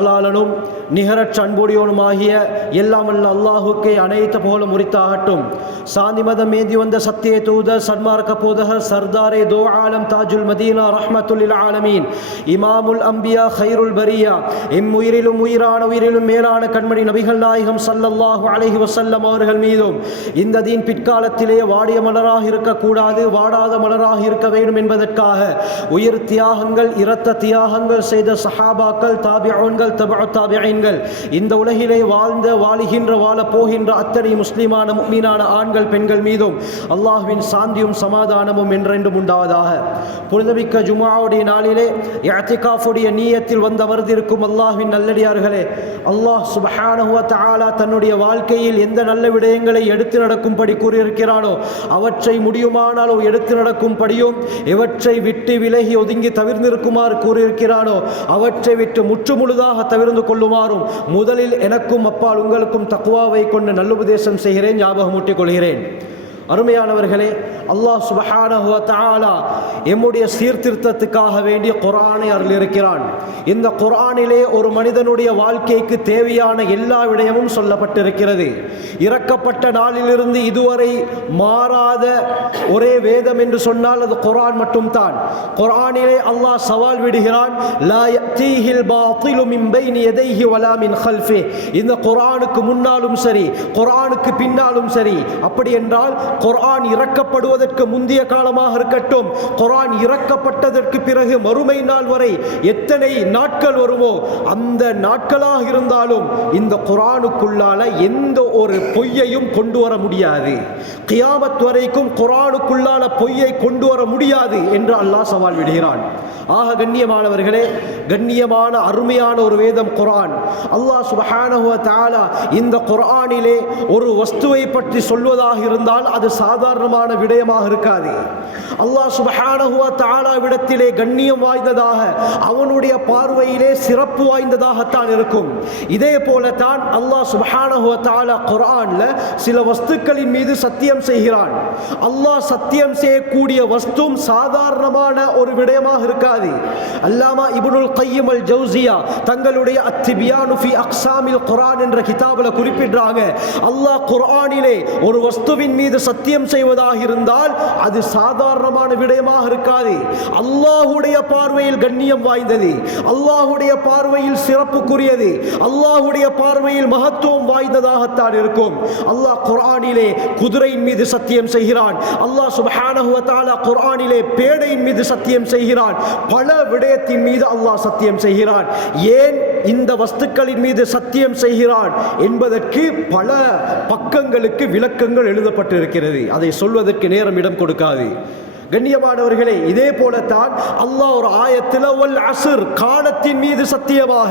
அல்லாஹ்வும் நிகரற்ற அன்புடையோனுமாகிய எல்லாம் வல்ல அல்லாஹுக்கே அனைத்து புகழும் உரித்தாகட்டும். சாந்தி மதம் மேந்தி வந்த சத்திய தூதர் சன்மார்க்க போதகர் சர்தாரே தோ ஆலம் தாஜுல் மதீனா ரஹ்மத்துல் ஆலமீன் இமாமுல் அம்பியா ஹைருல் பரியா உயிரிலும் உயிரான உயிரிலும் மேலான கண்மணி நபிகள் நாயகம் ஸல்லல்லாஹு அலைஹி வஸல்லம் அவர்கள் மீதும் இந்த தீன் பிற்காலத்திலே வாடிய மலராக இருக்கக்கூடாது, வாடாத மலராக இருக்க வேண்டும் என்பதற்காக உயிர் தியாகங்கள் இரத்த தியாகங்கள் செய்த சஹாபாக்கள் தாபிஊன்கள் தபஅத்தாபிஈன்கள் இந்த உலகிலே வாழ்ந்த வாழுகின்ற வாழப் போகின்ற அத்தனை முஸ்லிமான முஃமினான ஆண்கள் பெண்கள் மீதும் அல்லாஹ்வின் சாந்தியும் சமாதானமும் என்றென்றும் உண்டாவதாக. புனிதமிக்க ஜும்ஆவுடைய நாளிலே இஅ்திகாஃபுடைய நியத்தில் வந்தமர்ந்திருக்கும் அல்லாஹ்வின் நல்லடியார்களே, அல்லாஹ் சுப்ஹானஹு வ தஆலா தன்னுடைய வாழ்க்கையில் எந்த நல்ல விடயங்களை எடுத்து நடக்கும்படி கூறியிருக்கிறானோ அவற்றை முடியுமானாலோ எடுத்து நடக்கும்படியும் எவற்றை விட்டு விலகி ஒதுங்கி தவிர்ந்திருக்குமாறு கூறியிருக்கிறானோ அவற்றை விட்டு முற்று முழுதாக தவிர்ந்து கொள்ளுமாறும் முதலில் எனக்கும் அப்பால் உங்களுக்கும் தக்வாவை கொண்டு நல்லுபதேசம் செய்கிறேன், ஞாபகமூட்டிக் கொள்கிறேன். அருமையானவர்களே, அல்லாஹ் சுப்ஹானஹு வ தஆலா எம்முடைய சீர்திருத்தத்துக்காக வேண்டிய குர்ஆனை அருளியிருக்கிறான். இந்த குர்ஆனிலே ஒரு மனிதனுடைய வாழ்க்கைக்கு தேவையான எல்லா விடயமும் சொல்லப்பட்டிருக்கிறது. இறக்கப்பட்ட நாளிலிருந்து இதுவரை மாறாத ஒரே வேதம் என்று சொன்னால் அது குர்ஆன் மட்டும்தான். குர்ஆனிலே அல்லாஹ் சவால் விடுகிறான், லா யஅதீஹில் பாத்திலு மின் பைனி யதைஹி வலா மின் கல்ஃபிஹி. இந்த குர்ஆனுக்கு முன்னாலும் சரி குர்ஆனுக்கு பின்னாலும் சரி, அப்படி என்றால் குர்ஆன் இறக்கப்படுவதற்கு முந்தைய காலமாக இருக்கட்டும், குர்ஆன் இறக்கப்பட்டதற்கு பிறகு மறுமை நாள் வரை எத்தனை நாட்கள் வருமோ அந்த நாட்களாக இருந்தாலும் இந்த குர்ஆனுக்குள்ளால எந்த ஒரு பொய்யையும் கொண்டு வர முடியாது. கியாமத் வரைக்கும் குர்ஆனுக்குள்ளால பொய்யை கொண்டு வர முடியாது என்று அல்லாஹ் சவால் விடுகிறான். ஆக கண்ணியமானவர்களே, கண்ணியமான அருமையான ஒரு வேதம் குர்ஆன். அல்லாஹ் சுப்ஹானஹு வ தஆலா இந்த குர்ஆனிலே ஒரு வஸ்துவை பற்றி சொல்வதாக இருந்தால் அது சாதாரணமான விடயமாக இருக்காது. அல்லாஹ் சுப்ஹானஹு வ தஆலா விடத்திலே கண்ணியம் வாய்ந்ததாக, அவனுடைய பார்வையிலே சிறப்பு வாய்ந்ததாகத்தான் இருக்கும். இதே போலத்தான் அல்லாஹ் சுப்ஹானஹு வ தஆலா குர்ஆன்ல சில வஸ்துக்களின் மீது சத்தியம் செய்கிறான். அல்லாஹ் சத்தியம் செய்யக்கூடிய வஸ்தும் சாதாரணமான ஒரு விடயமாக இருக்காது. அல்லாமா இப்னுல் கய்யிம் அல் ஜௌசியா தங்களுடைய அத்திபியானு ஃபி அக்ஸாமில் குர்ஆன் என்ற கிதாபில் குறிப்பிடுறாங்க, அல்லாஹ் குர்ஆனிலே ஒரு வஸ்துவின் மீது சத்தியம் செய்வதாக இருந்தால் அது சாதாரணமான விடயமாக இருக்காது. அல்லாஹ்வுடைய பார்வையில் கண்ணியம் வாய்ந்தது, அல்லாஹ்வுடைய பார்வையில் சிறப்புக்குரியது, அல்லாஹ்வுடைய பார்வையில் மகத்துவம் வாய்ந்ததாகத்தான் இருக்கும். அல்லாஹ் குர்ஆனிலே குதிரையின் மீது சத்தியம் செய்கிறான். அல்லாஹ் சுப்ஹானஹு வ தஆலா குர்ஆனிலே பேடையின் மீது சத்தியம் செய்கிறான். பல விடயத்தின் மீது அல்லாஹ் சத்தியம் செய்கிறான். ஏன் இந்த வஸ்துக்களின் மீது சத்தியம் செய்கிறான் என்பதற்கு பல பக்கங்களுக்கு விளக்கங்கள் எழுதப்பட்டிருக்கிறது. அதை சொல்வதற்கு நேரம் இடம் கொடுக்காது. கண்ணியமானவர்களே, இதே போலத்தான் அல்லாஹ் ஒரு ஆயத்தில் வல் அஸ்ர் காலத்தின் மீது சத்தியமாக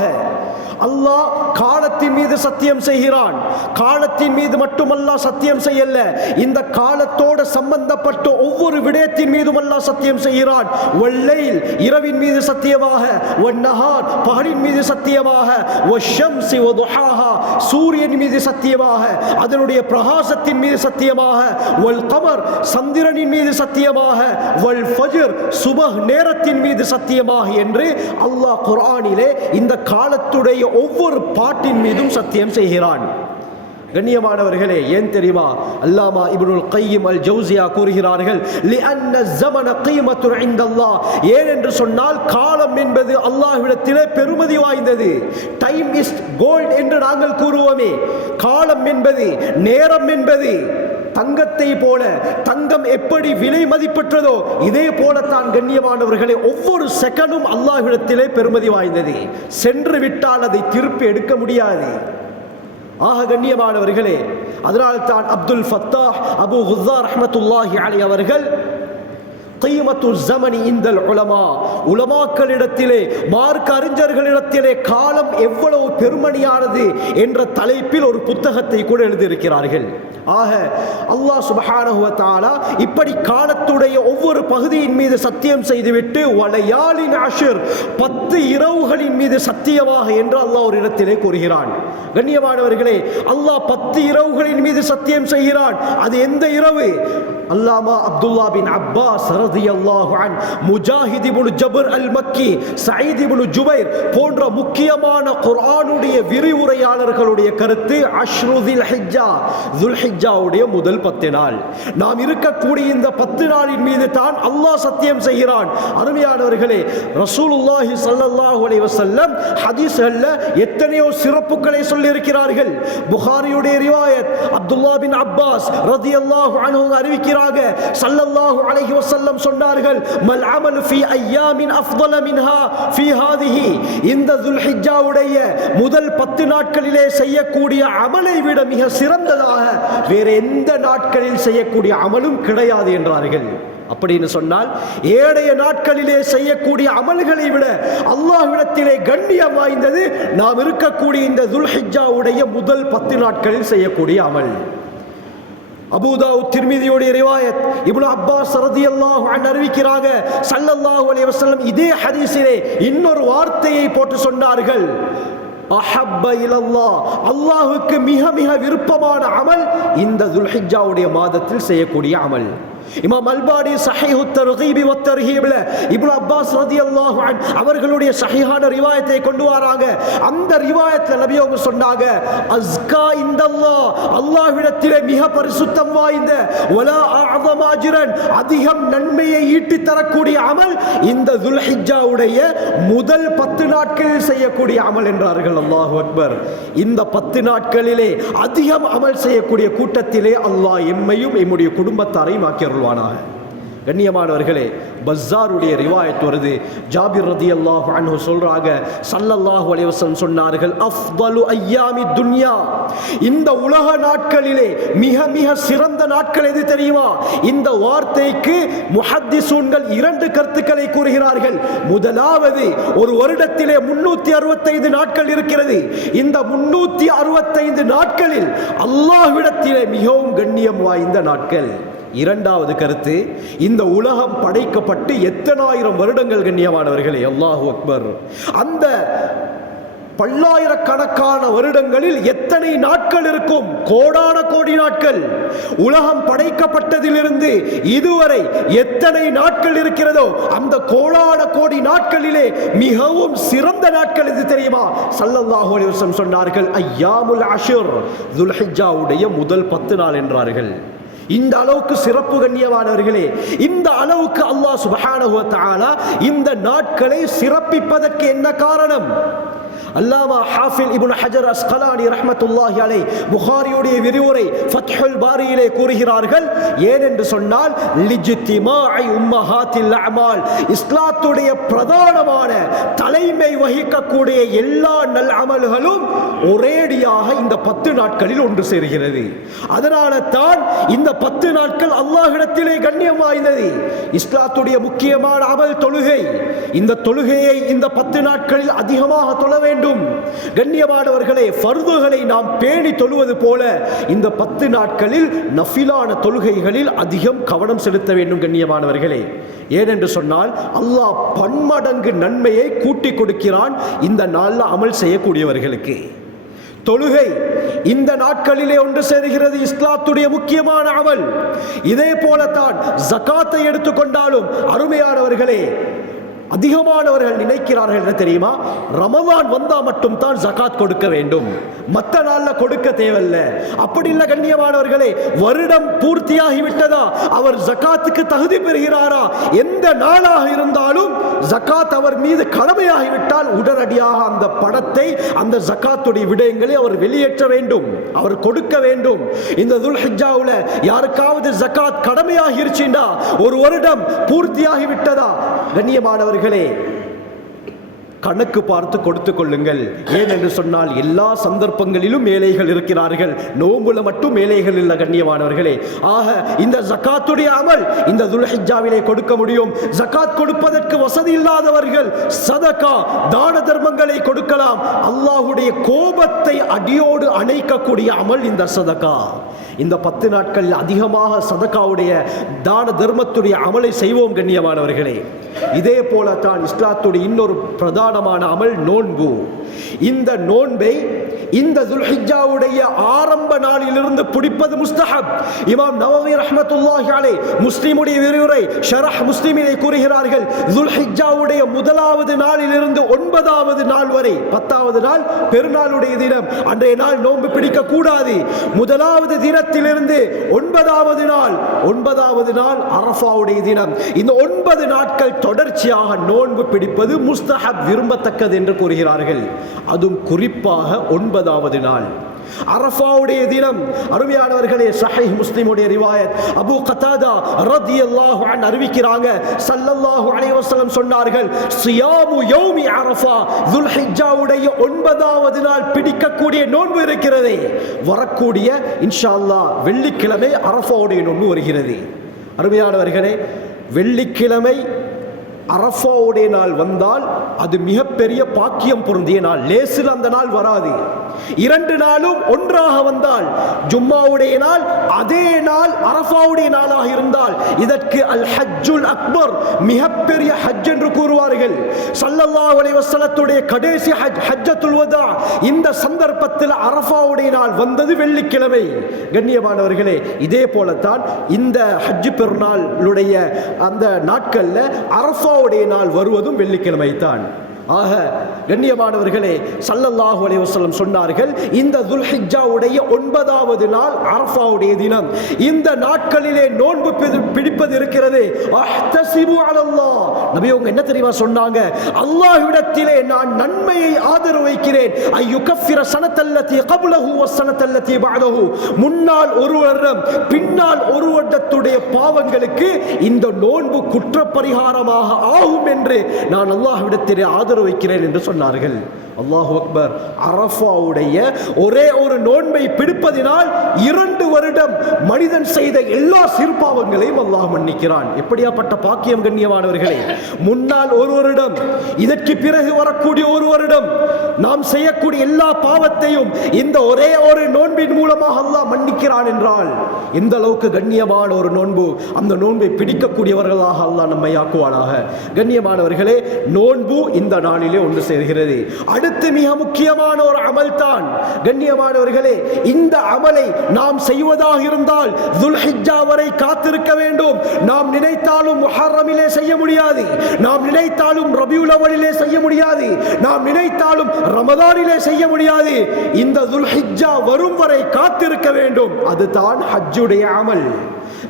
அல்லாஹ் காலத்தின் மீது சத்தியம் செய்கிறான். காலத்தின் மீது மட்டுமல்ல சத்தியம் செய்யல, இந்த காலத்தோடு சம்பந்தப்பட்ட ஒவ்வொரு விடயத்தின் மீதும் அல்லாஹ் சத்தியம் செய்கிறான். வல்லைல் இரவின் மீது சத்தியமாக, வன்னஹார் பகலின் மீது சத்தியமாக, வஷம்ஸி வதுஹாஹா சூரியன் மீது சத்தியமாக, அதனுடைய பிரகாசத்தின் மீது சத்தியமாக, வல் கமர் சந்திரனின் மீது சத்தியமாக, வல் ஃபஜ்ர் சுபஹ் நேரத்தின் மீது சத்தியமாக என்று அல்லாஹ் குர்ஆனிலே இந்த காலத்துடைய ஒவ்வொரு பாட்டின் மீதும் சத்தியம் செய்கிறான். கண்ணியமானவர்களே, ஏன் தெரியுமா? அல்லாமா இப்னுல் கய்யிம் அல் ஜௌசியா கூறுகிறார்கள், லிஅன்ன ஸமன கீமத்துன் இன்தல்லாஹ். ஏன் என்று சொன்னால் காலம் என்பது அல்லாஹ்விடத்திலே பெருமதி வாய்ந்தது. டைம் இஸ் கோல்ட் என்று நாங்கள் கூறுவோமே, காலம் என்பது, நேரம் என்பது தங்கத்தை போல, தங்கம் எப்படி விலை மதிப்பற்றதோ இதே போலத்தான் கண்ணியமானவர்களே ஒவ்வொரு செகண்டும் அல்லாஹ்விடத்திலே பெருமதி வாய்ந்தது. சென்று விட்டால் அதை திருப்பி எடுக்க முடியாது. ஆக கண்ணியமானவர்களே, அதனால்தான் அப்துல் ஃபத்தாஹ் அபு குஸ்ஸா ரஹ்மத்துல்லாஹி அலைஹி அவர்கள் கீமத்து ஸமனி இந்தல் உலமா, உலமாக்களிடத்திலே மார்க்க அறிஞர்களிடத்திலே காலம் எவ்வளவு பெருமணியானது என்ற தலைப்பில் ஒரு புத்தகத்தை கூட எழுதியிருக்கிறார்கள். ஆக அல்லாஹ் சுப்ஹானஹு வ தஆலா இப்படி காலத்துடைய ஒவ்வொரு பகுதியின் மீது சத்தியம் செய்துவிட்டு வலையாலின் அஷ்ர் 10 இரவுகளின் மீது சத்தியமாக என்று அல்லாஹ் ஒரு இடத்திலே கூறுகிறான். கண்ணியமானவர்களே, அல்லாஹ் 10 இரவுகளின் மீது சத்தியம் செய்கிறான். அது எந்த இரவு? அல்லாமா அப்துல்லா பின் அப்பாஸ் ரலியல்லாஹு அன், முஜாஹித் இப்னு ஜபர் அல் மக்கி, சயீத் இப்னு ஜுபைர் போன்ற முக்கியமான குர்ஆனுடைய விரிவுரையாளர்களுடைய கருத்து அஷ்ரு துல்ஹிஜ்ஜா, துல்ஹிஜ்ஜாவுடைய முதல் 10 நாள். நாம் இருக்கக்கூடிய இந்த 10 நாளின் மீது தான் அல்லாஹ் சத்தியம் செய்கிறான். அருமையானவர்களே, ரசூலுல்லாஹி ஸல்லல்லாஹு அலைஹி வஸல்லம் ஹதீஸ்கள்ல எத்தனையோ சிறப்புகளை சொல்லி இருக்கிறார்கள். புகாரியுடைய ரிவாயத் அப்துல்லாஹ் பின் அப்பாஸ் ரலியல்லாஹு அன்ஹு அறிவிக்கிறாங்க, ஸல்லல்லாஹு அலைஹி வஸல்லம் சொன்னார்கள், மல் அமல் ஃபீ அய்யாமின் அஃதல மின்ஹா ஃபீ ஹாதிஹி, இந்த துல்ஹிஜ்ஜாவுடைய முதல் 10 நாட்களிலே செய்யக்கூடிய அமலை விட மிக சிறந்ததாக வேற எந்த நாட்களில் செய்யக்கூடிய அமலும் கிடையாது என்றார்கள். அப்படின்னு சொன்னால் ஏழைய நாட்களிலே செய்யக்கூடிய அமல்களை விட அல்லாஹ்விடத்திலே கண்ணியம் வாய்ந்தது நாம் இருக்கக்கூடிய இந்த துல்ஹிஜ்ஜாவுடைய முதல் 10 நாட்களில் செய்யக்கூடிய அமல். அபூ தாவூத் திர்மிதியுடைய ரிவாயத் இப்னு அப்பாஸ் ரலியல்லாஹு அன்ஹு அறிவிக்கிறாங்க, ஸல்லல்லாஹு அலைஹி வஸல்லம் இதே ஹதீஸிலே இன்னொரு வார்த்தையை போட்டு சொன்னார்கள், அஹப்ப இலல்லாஹ், அல்லாஹ்வுக்கு மிக மிக விருப்பமான அமல் இந்த துல்ஹிஜ்ஜாவுடைய மாதத்தில் செய்யக்கூடிய அமல். இமாம் அல்பானி ஸஹீஹு தர்கீப் வ தர்ஹீப்ல இப்னு அப்பாஸ் ரலியல்லாஹு அன்ஹு அவர்களுடைய ஸஹீஹான ரிவாயத்தை கொண்டு வராங்க. அந்த ரிவாயத்துல நபி அவங்க சொன்னாங்க, அஸ்கா இந்தல்லாஹ், அல்லாஹ்விடத்திலே மிக பரிசுத்தம் வாய்ந்த, வலா அஅஸம அஜ்ரன், அதிகம் நன்மையை ஈட்டி தரக்கூடிய அமல் இந்த துல்ஹிஜ்ஜாவுடைய முதல் 10 நாட்களில் செய்யக்கூடிய அமல் என்றார்கள். அல்லாஹு அக்பர். இந்த 10 நாட்களிலே அதிகம் அமல் செய்யக்கூடிய கூட்டத்திலே அல்லாஹ் எம்மையும் எம்முடைய குடும்பத்தாரையும் ஆக்கியருள்வானாக. கண்ணியமானவர்களே, பஸ்ஸாருடைய ரிவாயத் வருது, ஜாபிர் ரலியல்லாஹு அன்ஹு சொல்றாங்க, ஸல்லல்லாஹு அலைஹி வஸல்லம் சொன்னார்கள், அஃதலு அய்யாமி துன்யா, இந்த உலக நாட்களிலே மிக மிக சிறந்த நாட்கள் எது தெரியுமா? இந்த வார்த்தைக்கு முஹத்திஸூன்கள் 2 கருத்துக்களை கூறுகிறார்கள். முதலாவது, ஒரு வருடத்திலே 365 நாட்கள் இருக்கிறது. இந்த 365 நாட்களில் அல்லாஹ்விடத்திலே மிகவும் கண்ணியம் வாய்ந்த நாட்கள். இரண்டாவது கருத்து, இந்த உலகம் படைக்கப்பட்டு எத்தனாயிரம் வருடங்கள் கண்ணியமானவர்களே, அல்லாஹு அக்பர், அந்த பல்லாயிரக்கணக்கான வருடங்களில் எத்தனை நாட்கள் இருக்கும்? கோடான கோடி நாட்கள். உலகம் படைக்கப்பட்டதிலிருந்து இதுவரை எத்தனை நாட்கள் இருக்கிறதோ அந்த கோடான கோடி நாட்களிலே மிகவும் சிறந்த நாட்கள் எது தெரியுமா? ஸல்லல்லாஹு அலைஹி வஸல்லம் சொன்னார்கள், அய்யாமுல் அஷ்ர், துல்ஹிஜ்ஜாவுடைய முதல் 10 நாள் என்றார்கள். இந்த அளவுக்கு சிறப்பு கண்ணியமானவர்களே, இந்த அளவுக்கு அல்லாஹ் சுப்ஹானஹு வ தஆலா இந்த நாட்களை சிறப்பிப்பதற்கு என்ன காரணம்? அல்லாமா ஹாஃபில் இப்னு ஹஜர் அஸ்கலானி ரஹ்மத்துல்லாஹி அலைஹி புகாரியுடைய விரிவுரை ஃபத்ஹுல் பாரியிலே கூறுகிறார்கள், ஏனென்று சொன்னால் லிஜ்திமாஇ உம்மஹாத்தில் அமால், இஸ்லாத்துடைய பிரதானமான தலைமை வகிக்கக்கூடிய எல்லா நல் அமல்களும் ஒரேடியாக இந்த 10 நாட்களில் ஒன்று சேர்கிறது. அதனால தான் இந்த 10 நாட்கள் அல்லாஹ்விடத்திலே கண்ணியம் வாய்ந்தது. இஸ்லாத்துடைய முக்கியமான அமல் தொழுகை. இந்த தொழுகையை இந்த 10 நாட்களில் அதிகமாக தொழ வேண்டும். கண்ணியமானவர்களே, ஃபர்துகளை நாம் பேணி தொழுவது போல இந்த 10 நாட்களில் நஃபிலான தொழுகைகளில் அதிகம் கவனம் செலுத்த வேண்டும் கண்ணியமானவர்களே. ஏனென்று சொன்னால் அல்லாஹ் பன்மடங்கு நன்மையை கூட்டி கொடுக்கிறான் இந்த நாளில் அமல் செய்யக்கூடியவர்களுக்கு. தொழுகை இந்த நாட்களிலே ஒன்று சேருகிறது, இஸ்லாத்துடைய முக்கியமான அமல். இதே போலத்தான் ஜகாத்தை எடுத்துக்கொண்டாலும் அருமையானவர்களே, அதிகமானவர்கள் நினைக்கிறார்கள் என்ன தெரியுமா? ரமலான் வந்தா மட்டும் தான் ஜகாத் கொடுக்க வேண்டும், மற்ற நாள்ல கொடுக்க தேவையில்ல. அப்படி இல்லை கண்ணியமானவர்களே, வருடம் பூர்த்தியாகி விட்டதா அவர் ஜகாத்துக்கு தகுதி பெறுகிறாரா? எந்த நாளாக இருந்தாலும் ஜகாத் அவர் மீது கடமையாகிவிட்டால் உடனடியாக அந்த பணத்தை, அந்த ஜகாத்துடைய விடயங்களை அவர் வெளியேற்ற வேண்டும், அவர் கொடுக்க வேண்டும். இந்த துல்ஹிஜ்ஜாவுல யாருக்காவது ஜகாத் கடமையாகிருச்சுண்டா, ஒரு வருடம் பூர்த்தியாகி விட்டதா, கண்ணியமானவர்கள் கணக்கு பார்த்து கொடுத்து கொள்ளுங்கள். ஏனென்று சொன்னால் எல்லா சந்தர்ப்பங்களிலும் ஏழைகள் இருக்கிறார்கள், நோம்புல மட்டும் ஏழைகள் இல்லை கண்ணியமானவர்களே. ஆக இந்த ஜகாத்துடைய அமல் இந்த துல்ஹிஜ்ஜாவிலே கொடுக்க முடியும். ஜகாத் கொடுப்பதற்கு வசதி இல்லாதவர்கள் சதகா, தான தர்மங்களை கொடுக்கலாம். அல்லாஹ்வுடைய கோபத்தை அடியோடு அணைக்கக்கூடிய அமல் இந்த சதகா. இந்த 10 நாட்களில் அதிகமாக சதகாவுடைய தான தர்மத்துடைய அமலை செய்வோம் கண்ணியமானவர்களே. இதே போல தான் இஸ்லாத்துடைய இன்னொரு பிரதானமான அமல் நோன்பு. இந்த நோன்பை இந்த துல்ஹிஜ்ஜாவுடைய ஆரம்ப நாளிலிருந்து பிடிப்பது முஸ்தஹப். இமாம் நவவி ரஹ்மத்துல்லாஹி அலைஹி முஸ்லிமுடைய விரிவுரை ஷரஹ் முஸ்லிமிலே கூறுகிறார்கள், துல்ஹிஜ்ஜாவுடைய முதலாவது நாளிலிருந்து 9வது நாள் வரை, 10வது நாள் பெருநாளுடைய தினம், அன்றைய நாள் நோன்பு பிடிக்க கூடாது. முதலாவது தினத்திலிருந்து 9வது நாள் அரஃபாவுடைய தினம், இந்த 9 நாட்கள் தொடர்ச்சியாக நோன்பு பிடிப்பது முஸ்தஹப், விரும்பத்தக்கது என்று கூறுகிறார்கள். அதுவும் குறிப்பாக 9வது நாள் அரஃபாவுடைய தினம். அருமையானவர்களே, ஸஹீஹ் முஸ்லிமுடைய ரிவாயத் அபூ கதாதா ரலியல்லாஹு அன்ஹு அறிவிக்கிறாங்க, ஸல்லல்லாஹு அலைஹி வஸல்லம் சொன்னார்கள், ஸியாமு யௌமி அரஃபா, துல்ஹிஜ்ஜாவுடைய 9வது நாள் பிடிக்கக்கூடிய நோன்பு இருக்கிறதே, வரக்கூடிய இன்ஷா அல்லாஹ் வெள்ளிக்கிழமை அரஃபாவுடைய நோன்பு வருகிறது. அருமையானவர்களே, வெள்ளிக்கிழமை அரஃபாவுடைய நாள் வந்தால் அது மிகப்பெரிய பாக்கியம் பொருந்திய நாள். லேசில் அந்த நாள் வராது. 2 நாளும் ஒன்றாக வந்தால், ஜும்மாவுடைய நாள் அதே நாள் அரஃபாவுடைய நாளாக இருந்தால் இதற்கு அல் ஹஜ்ஜுல் அக்பர், மிகப்பெரிய ஹஜ் என்று கூறுவார்கள். ஸல்லல்லாஹு அலைஹி வஸல்லத்துடைய கடைசி ஹஜ், ஹஜ்ஜத்துல் வதா, இந்த சந்தர்ப்பத்தில் அரஃபாவுடைய நாள் வந்தது வெள்ளிக்கிழமை. கண்ணியமானவர்களே, இதே போலத்தான் இந்த ஹஜ் பெருநாளுடைய அந்த நாட்கள்ல அரஃபாவுடைய நாள் வருவதும் வெள்ளிக்கிழமை தான். ஆக கண்ணியமானவர்களே, ஸல்லல்லாஹு அலைஹி வஸல்லம் சொன்னார்கள், இந்த துல்ஹிஜ்ஜாவுடைய 9வது நாள் அரஃபாவுடைய தினம், இந்த நாட்களிலே நோன்பு பிடிப்பது இருக்கிறது. அஹ்தஸிபு அலல்லாஹ், நபி அவங்க என்ன தெரியுமா சொன்னாங்க, அல்லாஹ்விடத்திலே நான் நன்மையை ஆதரவு வைக்கிறேன். அய்யுகஃபிர ஸனத்தல்லதி கப்லஹு வஸனத்தல்லதி பஅதஹு, முன்னால் ஒரு வருடம் பின்னால் ஒரு வருடத்துடைய பாவங்களுக்கு இந்த நோன்பு குற்ற பரிகாரமாக ஆகும் என்று நான் அல்லாஹ்விடத்திலே ஆதரவு வைக்கிறேன் என்று சொன்னார்கள். அல்லாஹு அக்பர். அரஃபாவுடைய ஒரே ஒரு நோன்பை பிடிப்பதினால் 2 வருடம் மனிதன் செய்த எல்லா சிறுபாவங்களையும் அல்லாஹ் மன்னிக்கிறான். எப்படியாப்பட்ட பாக்கியம் கண்ணியமானவர்களே. முன்னால் ஒரு வருடம், இதற்கு பிறகு வரக்கூடிய ஒரு வருடம் நாம் செய்யக்கூடிய எல்லா பாவத்தையும் இந்த ஒரே ஒரு நோன்பின் மூலமாக அல்லாஹ் மன்னிக்கிறான் என்றால் எந்த அளவுக்கு கண்ணியமான ஒரு நோன்பு. அந்த நோன்பை பிடிக்கக்கூடியவர்களாக அல்லாஹ் நம்மை ஆக்குவானாக. கண்ணியமானவர்களே, நோன்பு இந்த நாளிலே ஒன்று சேர்கிறது. அடுத்து மிக முக்கியமான ஒரு அமல் தான் கண்ணியமானவர்களே, இந்த அமலை நாம் செய்வதாக இருந்தால் துல்ஹிஜ்ஜா வரை காத்திருக்க வேண்டும். நாம் நினைத்தாலும் முஹர்ரமிலே செய்ய முடியாது, நாம் நினைத்தாலும் ரபியுல் அவலிலே செய்ய முடியாது, நாம் நினைத்தாலும் ரமதானிலே செய்ய முடியாது. இந்த துல்ஹிஜ்ஜா வரும் வரை காத்திருக்க வேண்டும். அதுதான் ஹஜ்ஜுடைய அமல்.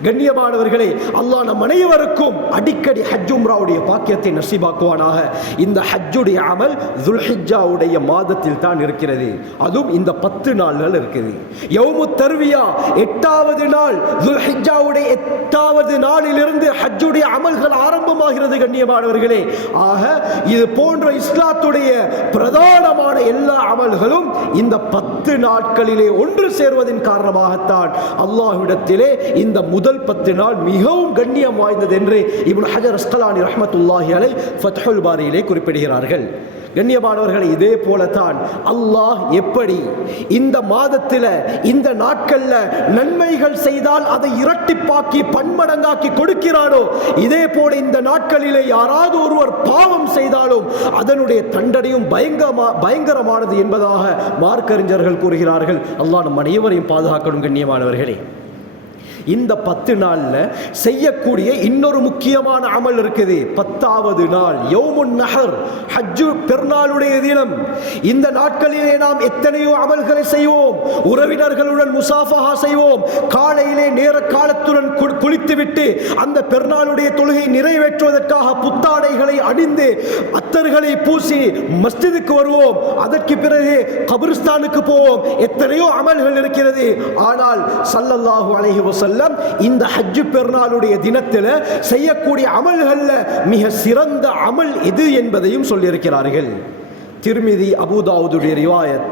கண்ணியமானவர்களே, அல்லாஹ் நம் அனைவருக்கும் அடிக்கடி ஹஜ் உம்ராவுடைய பாக்கியத்தை நசீபாக்குவானாக. இந்த ஹஜ்ஜுடைய அமல் துல்ஹிஜ்ஜாவுடைய மாதத்தில் தான் இருக்கிறது. அதுவும் இந்த 10 நாள்கள் இருக்குது. யௌமுத் தர்வியா 8வது நாள், துல்ஹிஜ்ஜாவுடைய 8வது நாளிலிருந்து ஹஜ்ஜுடைய அமல்கள் ஆரம்பமாகிறது கண்ணியமானவர்களே. ஆக இது போன்ற இஸ்லாத்துடைய பிரதானமான எல்லா அமல்களும் இந்த 10 நாட்களிலே ஒன்று சேர்வதன் காரணமாகத்தான் அல்லாஹ்விடத்திலே இந்த முதல் 10 நாள் மிகவும் கண்ணியம் வாய்ந்தது என்று இப்னு ஹஜர் அஸ்கலானி ரஹ்மத்துல்லாஹி அலைஹி ஃபத்ஹுல் பாரியிலே குறிப்பிடுகிறார்கள். கண்ணியமானவர்கள், இதே போலத்தான் அல்லாஹ் எப்படி இந்த மாதத்தில் இந்த நாட்கள்ல நன்மைகள் செய்தால் அதை இரட்டிப்பாக்கி பன்மடங்காக்கி கொடுக்கிறானோ, இதே போல இந்த நாட்களிலே யாராவது ஒருவர் பாவம் செய்தாலும் அதனுடைய தண்டனையும் பயங்கரமானது என்பதாக மார்க்கறிஞர்கள் கூறுகிறார்கள். அல்லாஹ் நம் அனைவரையும் பாதுகாக்கணும். கண்ணியமானவர்களே, இந்த 10 நாள்ல செய்யக்கூடிய இன்னொரு முக்கியமான அமல் இருக்குது. 10வது நாள் யௌமுன் நஹர், ஹஜ்ஜு பெருநாளுடைய தினம். இந்த நாட்களிலே நாம் எத்தனையோ அமல்களை செய்வோம். உறவினர்களுடன் முசாஃபஹா செய்வோம். காலையிலே நேர காலத்துடன் குளித்துவிட்டு அந்த பெருநாளுடைய தொழுகை நிறைவேற்றுவதற்காக புத்தாடைகளை அணிந்து அத்தர்களை பூசி மஸ்ஜிதுக்கு வருவோம். அதற்கு பிறகு கபிரிஸ்தானுக்கு போவோம். எத்தனையோ அமல்கள் இருக்கிறது. ஆனால் ஸல்லல்லாஹு அலைஹி வஸல்லம் இந்த ஹஜ் பெருநாளுடைய தினத்தில் செய்யக்கூடிய அமல்கள்ல மிக சிறந்த அமல் எது என்பதையும் சொல்லியிருக்கிறார்கள். திர்மிதி, அபூதாவுதுடைய ரிவாயத்,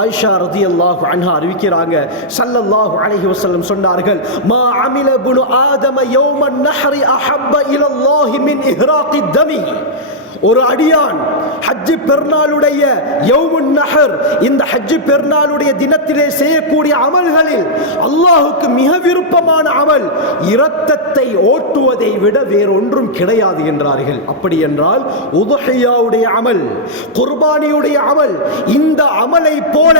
ஆயிஷா ரலியல்லாஹு அன்ஹா அறிவிக்கிறாங்க, ஸல்லல்லாஹு அலைஹி வஸல்லம் சொன்னார்கள், மா அமில இப்னு ஆதம யௌமன் நஹ்ரி அஹப்ப இலல்லாஹி மின் இஹ்ராகி தமி. ஒரு அடியான் ஹஜ்ஜி பெருநாளுடைய யௌமுன் நஹர், இந்த ஹஜ்ஜி பெருநாளுடைய தினத்திலே செய்யக்கூடிய அமல்களில் அல்லாஹுக்கு மிக விருப்பமான அமல் இரத்தத்தை ஓட்டுவதை விட வேறொன்றும் கிடையாது என்றார்கள். அப்படி என்றால் உதுஹியாவுடைய அமல், குர்பானியுடைய அமல், இந்த அமலை போல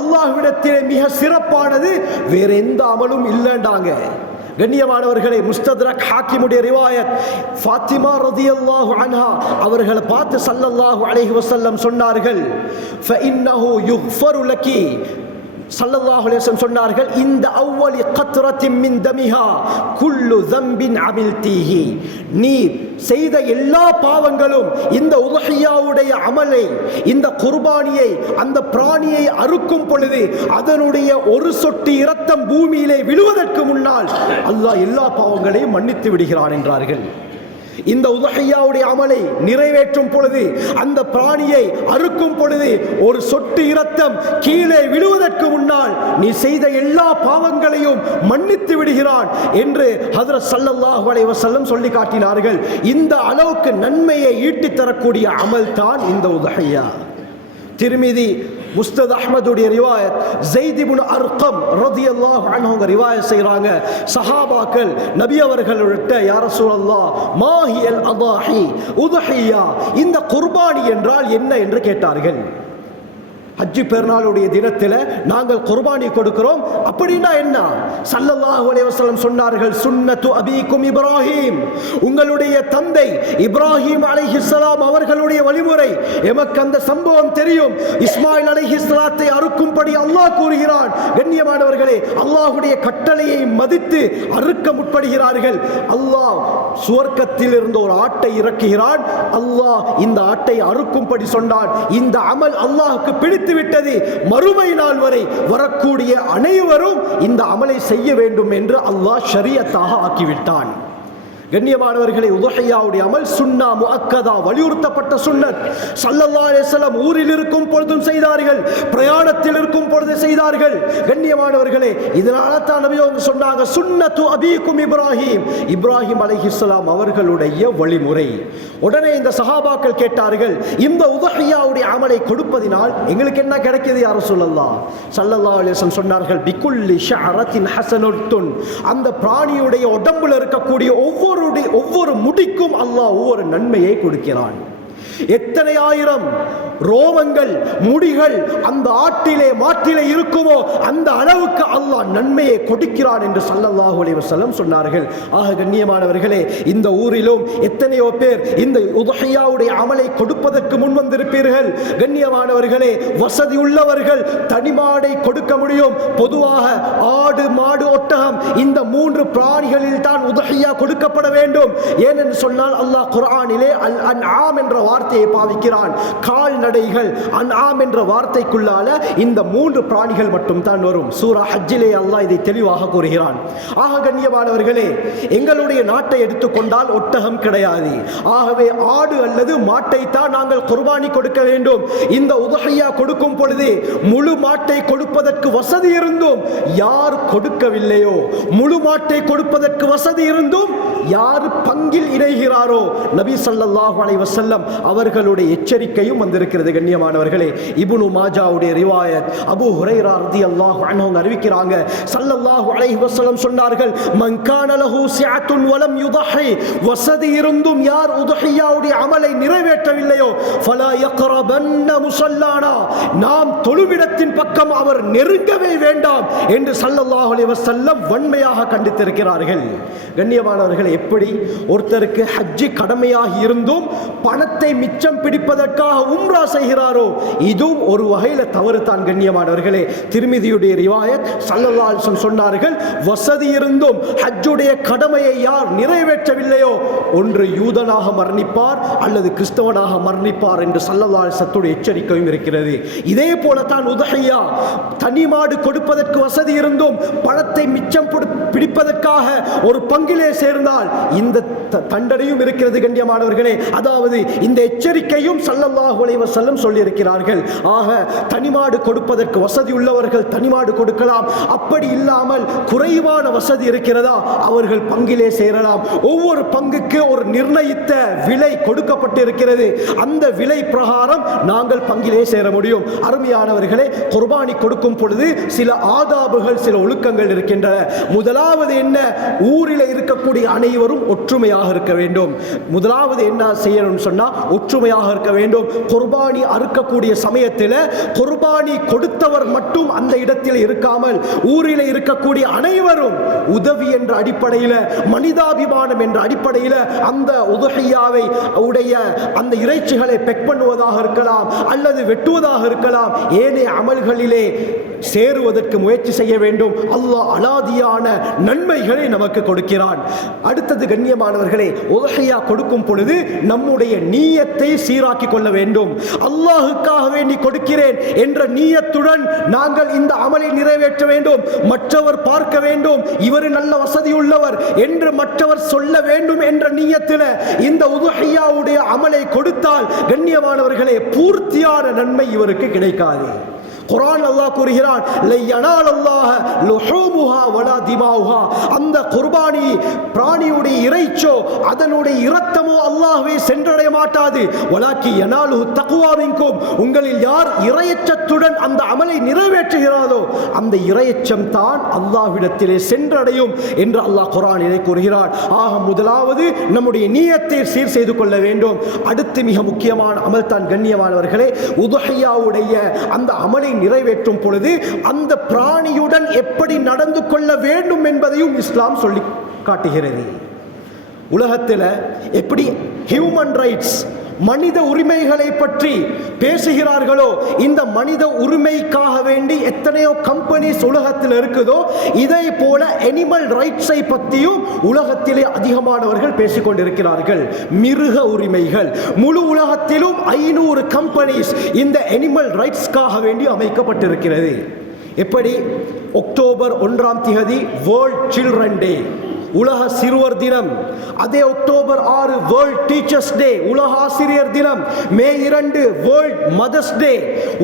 அல்லாஹ்விடத்திலே மிக சிறப்பானது வேற எந்த அமலும் இல்லைண்டாங்க. கண்ணியமானவர்களே, முஸ்தத்ரக் ஹாக்கிமுடைய ரிவாயத், ஃபாத்திமா ரலியல்லாஹு அன்ஹா அவர்களை பார்த்து ஸல்லல்லாஹு அலைஹி வஸல்லம் சொன்னார்கள், ஃபஇன்னஹு யுக்ஃபரு லகி, ஸல்லல்லாஹு அலைஹி வஸல்லம் சொன்னார்கள், இந்த அவ்வலி கத்ரத்தின் மின் தமிஹா குல்லு ஸம்பின் அமில்தீஹி, நீ செய்த எல்லா பாவங்களும் இந்த உதுஹியாவுடைய அமலை, இந்த குர்பானியை, அந்த பிராணியை அறுக்கும் பொழுது அதனுடைய ஒரு சொட்டு இரத்தம் பூமியிலே விழுவதற்கு முன்னால் அல்லாஹ் எல்லா பாவங்களையும் மன்னித்து விடுகிறான் என்றார்கள். இந்த உதுஹியாவுடைய அமலை நிறைவேற்றும் பொழுது, அந்த பிராணியை அறுக்கும் பொழுது ஒரு சொட்டு இரத்தம் கீழே விழுவதற்கு முன்னால் நீ செய்த எல்லா பாவங்களையும் மன்னித்து விடுகிறான் என்று ஹஜ்ரத் ஸல்லல்லாஹு அலைஹி வஸல்லம் சொல்லி காட்டினார்கள். இந்த அளவுக்கு நன்மையை ஈட்டித் தரக்கூடிய அமல் தான் இந்த உதுஹியா. திர்மிதி முஸ்தத் அஹ்மதுடைய ரிவாயத், ஸைத் இப்னு அர்கம் ரலியல்லாஹு அன்ஹு ரிவாயத் செய்றாங்க, சஹாபாக்கள் நபி அவர்களிட்ட யா ரசூலல்லாஹ் மா ஹியல் அதாஹி, உதுஹியா, இந்த குர்பானி என்றால் என்ன என்று கேட்டார்கள். ஹஜ்ஜி பெருநாளுடைய தினத்தில் நாங்கள் குர்பானி கொடுக்கிறோம், அப்படின்னா என்ன? ஸல்லல்லாஹு அலைஹி வஸல்லம் சொன்னார்கள், சுன்னத்து அபீக்கும் இப்ராஹிம், உங்களுடைய தந்தை இப்ராஹிம் அலைஹிஸ்ஸலாம் அவர்களுடைய வழிமுறை. எமக்கு அந்த சம்பவம் தெரியும். இஸ்மாயில் அலைஹிஸ்ஸலாத்தை அறுக்கும்படி அல்லாஹ் கூறுகிறான். கண்ணியமானவர்களே, அல்லாஹ்வுடைய கட்டளையை மதித்து அறுக்க முற்படுகிறார்கள். அல்லாஹ் சுவர்க்கத்தில் இருந்து ஒரு ஆட்டை இறக்குகிறான். அல்லாஹ் இந்த ஆட்டை அறுக்கும்படி சொன்னான். இந்த அமல் அல்லாஹ்வுக்கு பிடித்து விட்டது. மறுமை நாள் வரை வரக்கூடிய அனைவரும் இந்த அமலை செய்ய வேண்டும் என்று அல்லாஹ் ஷரியத்தாக ஆக்கிவிட்டான். கண்ணியமானவர்களை, உதுஹியாவுடைய அமல் சுன்னா முஅக்கதா, வலியுறுத்தப்பட்ட சுன்னத். ஸல்லல்லாஹு அலைஹி வஸல்லம் ஊரில் இருக்கும் பொழுதும் செய்தார்கள், பிரயாணத்தில் இருக்கும் பொழுது செய்தார்கள். கண்ணியமானவர்களே, இதனால தான் நபி அவங்க சொன்னாங்க, சுன்னத்து அபீக்கும் இப்ராஹிம், இப்ராஹிம் அலைஹிஸ்ஸலாம் அவர்களுடைய வழிமுறை. உடனே இந்த சஹாபாக்கள் கேட்டார்கள், இந்த உதுஹியாவுடைய அமலை கொடுப்பதினால் எங்களுக்கு என்ன கிடைக்குது யா ரசூலல்லாஹ்? ஸல்லல்லாஹு அலைஹி வஸல்லம் சொன்னார்கள், பிகுல்லி ஷஅரத்தின் ஹஸனத்துன், அந்த பிராணியுடைய உடம்பில் இருக்கக்கூடிய ஒவ்வொரு முடிக்கும் அல்லாஹ் ஒவ்வொரு நன்மையை கொடுக்கிறான். எத்தனை ஆயிரம் ரோமங்கள், முடிகள் அந்த ஆட்டிலே மாட்டிலே இருக்குமோ அந்த அளவுக்கு அல்லாஹ் நன்மையை கொடுக்கிறான் என்று ஸல்லல்லாஹு அலைஹி வஸல்லம் சொன்னார்கள். ஆக கண்ணியமானவர்களே, இந்த ஊரிலும் எத்தனையோ பேர் இந்த உதுஹியாவுடைய அமலை கொடுப்பதற்கு முன் வந்திருப்பீர்கள். கண்ணியமானவர்களே, வசதி உள்ளவர்கள் தனிமாடை கொடுக்க முடியும். பொதுவாக ஆடு, மாடு, ஒட்டகம் இந்த 3 பிராணிகளில் தான் உதுஹியா கொடுக்கப்பட வேண்டும். ஏனென்று சொன்னால் அல்லாஹ் குர்ஆனிலே அல் அன்ஆம் என்ற வார்த்தையை பாவிக்கிறான். கால்நடைகள், அன்ஆம் என்ற வார்த்தைக்குள்ளால இந்த 3 பிராணிகள் மட்டும் தான் வரும். சூரா ஹஜ்ஜிலே அல்லாஹ் இதை தெளிவாக கூறுகிறான். ஆக கண்ணியமானவர்களே, எங்களுடைய நாட்டை எடுத்துக்கொண்டால் ஒட்டகம் கிடையாது. ஆகவே ஆடு அல்லது மாட்டை தான் நாங்கள் குர்பானி கொடுக்க வேண்டும். இந்த உதுஹியா கொடுக்கும் பொழுது முழு மாட்டை கொடுப்பதற்கு வசதி இருந்தும் யார் கொடுக்கவில்லையோ, முழு மாட்டை கொடுப்பதற்கு வசதி இருந்தும் யார் பங்கில் இணைகிறாரோ, நபி ஸல்லல்லாஹு அலைஹி வஸல்லம் அவர்களுடைய எச்சரிக்கையும் வந்திருக்கிறது. கண்ணியமானவர்களே, இப்னு மாஜாவுடைய ரிவாயத், அபூ ஹுரைரா ரலியல்லாஹு அன்ஹு அறிவிக்கிறாங்க, ஸல்லல்லாஹு அலைஹி வஸல்லம் சொன்னார்கள், மன் கான லஹு சிஅத்துன் வலம் யுதஹி, வசதி இருந்தும் யார் உதுஹியாவுடைய அமலை நிறைவேற்றவில்லையோ, ஃபலா யக்ரபன்ன முஸல்லானா, நாம் தொழுவிடத்தின் பக்கம் அவர் நெருங்கவே வேண்டாம் என்று ஸல்லல்லாஹு அலைஹி வஸல்லம் வன்மையாக கண்டித்திருக்கிறார்கள். கண்ணியமானவர்களே, எப்படி ஒருத்தருக்கு ஹஜ்ஜி கடமையாகி இருந்தும் பணத்தை மிச்சம் பிடிப்பதற்காக உம்ரா செய்கிறாரோ, இதுவும் ஒரு வகையில் தவறு தான். கண்ணியமானவர்களே, திர்மிதியுடைய ரிவாயத், ஸல்லல்லாஹு அலைஹி வஸல்லம் சொன்னார்கள், வசதி இருந்தும் ஹஜ்ஜுடைய கடமையை யார் நிறைவேற்றவில்லையோ ஒன்று யூதனாக மரணிப்பார் அல்லது கிறிஸ்தவனாக மரணிப்பார் என்று ஸல்லல்லாஹு அலைஹி வஸல்லம் எச்சரிக்கையும் இருக்கிறது. இதே போல தான் உதுஹியா, தனி மாடு கொடுப்பதற்கு வசதி இருந்தும் பணத்தை மிச்சம் பிடிப்பதற்காக ஒரு பங்கிலே சேர்ந்தால் இந்த தண்டனையும் இருக்கிறது கண்ணியமானவர்களே. அதாவது இந்த எச்சரிக்கையும் ஸல்லல்லாஹு அலைஹி வஸல்லம் சொல்லி இருக்கிறார்கள். ஆக தனிமாடு கொடுப்பதற்கு வசதி உள்ளவர்கள் தனிமாடு கொடுக்கலாம். அப்படி இல்லாமல் குறைவான வசதி இருக்கிறதா, அவர்கள் பங்கிலே சேரலாம். ஒவ்வொரு பங்குக்கு ஒரு நிர்ணயித்த விலை கொடுக்கப்பட்டு இருக்கிறது. அந்த விலை பிரகாரம் நாங்கள் பங்கிலே சேர முடியும். அருமையானவர்களே, குர்பானி கொடுக்கும் பொழுது சில ஆதாபுகள், சில ஒழுக்கங்கள் இருக்கின்றன. முதலாவது என்ன, ஊரில் இருக்கக்கூடிய அனைவரும் ஒற்றுமையாக இருக்க வேண்டும். முதலாவது என்ன செய்யணும் சொன்னா, ஒற்றுமையாக இருக்க வேண்டும். குர்பானி அறுக்கக்கூடிய சமயத்தில் குர்பானி கொடுத்தவர் மட்டும் அந்த இடத்தில் இருக்காமல் ஊரில் இருக்கக்கூடிய அனைவரும் உதவி என்ற அடிப்படையில், மனிதாபிமானம் என்ற அடிப்படையில் அந்த உதுஹியாவை உடைய அந்த இறைச்சிகளை பெக் பண்ணுவதாக இருக்கலாம் அல்லது வெட்டுவதாக இருக்கலாம், ஏனைய அமல்களிலே சேருவதற்கு முயற்சி செய்ய வேண்டும். அல்லாஹ் அலாதியான நன்மைகளை நமக்கு கொடுக்கிறான். அடுத்தது கண்ணியமானவர்களே, உதுஹியா கொடுக்கும் பொழுது நம்முடைய நீயத்தை சீராக்கி கொள்ள வேண்டும். அல்லாஹுக்காக வேண்டி கொடுக்கிறேன் என்ற நீயத்துடன் நாங்கள் இந்த அமலை நிறைவேற்ற வேண்டும். மற்றவர் பார்க்க வேண்டும், இவர் நல்ல வசதி உள்ளவர் என்று மற்றவர் சொல்ல வேண்டும் என்ற நீயத்தில் இந்த உதுஹியாவுடைய அமலை கொடுத்தால் கண்ணியமானவர்களே, பூர்த்தியான நன்மை இவருக்கு கிடைக்காது. குர்ஆன் அல்லாஹ் கூறுகிறான், அந்த குர்பானி பிராணியுடைய இறைச்சோ அதனுடைய இரத்தமோ அல்லாஹ்வை சென்றடைய மாட்டாது. வலாக்கி யனாலுஹு தக்வா மின்கும், உங்களில் யார் இறையச்சத்துடன் அந்த அமலை நிறைவேற்றுகிறாரோ அந்த இறையச்சம் தான் அல்லாஹ்விடத்திலே சென்றடையும் என்று அல்லாஹ் குர்ஆனிலே கூறுகிறான். ஆக முதலாவது நம்முடைய நியத்தை சீர் செய்து கொள்ள வேண்டும். அடுத்து மிக முக்கியமான அமல் தான் கண்ணியமானவர்களே, உதுஹியாவுடைய அந்த அமலை நிறைவேற்றும் பொழுது அந்த பிராணியுடன் எப்படி நடந்து கொள்ள வேண்டும் என்பதையும் இஸ்லாம் சொல்லி காட்டுகிறது. உலகத்தில் எப்படி ஹியூமன் ரைட்ஸ், மனித உரிமைகளை பற்றி பேசுகிறார்களோ, இந்த மனித உரிமைக்காக வேண்டி எத்தனையோ கம்பெனிஸ் உலகத்தில் இருக்குதோ, இதே போல அனிமல் ரைட்ஸை பற்றியும் உலகத்திலே அதிகமானவர்கள் பேசிக்கொண்டிருக்கிறார்கள். மிருக உரிமைகள் முழு உலகத்திலும் 500 கம்பெனிஸ் இந்த அனிமல் ரைட்ஸ்க்காக வேண்டி அமைக்கப்பட்டிருக்கிறது. எப்படி அக்டோபர் 1 வேர்ல்ட் சில்ட்ரன் டே, உலக சிறுவர் தினம். அதே அக்டோபர் 6 வேர்ல்ட் டீச்சர்ஸ் டே, உலக ஆசிரியர் தினம். மே 2 வேர்ல்ட் மதர்ஸ் டே,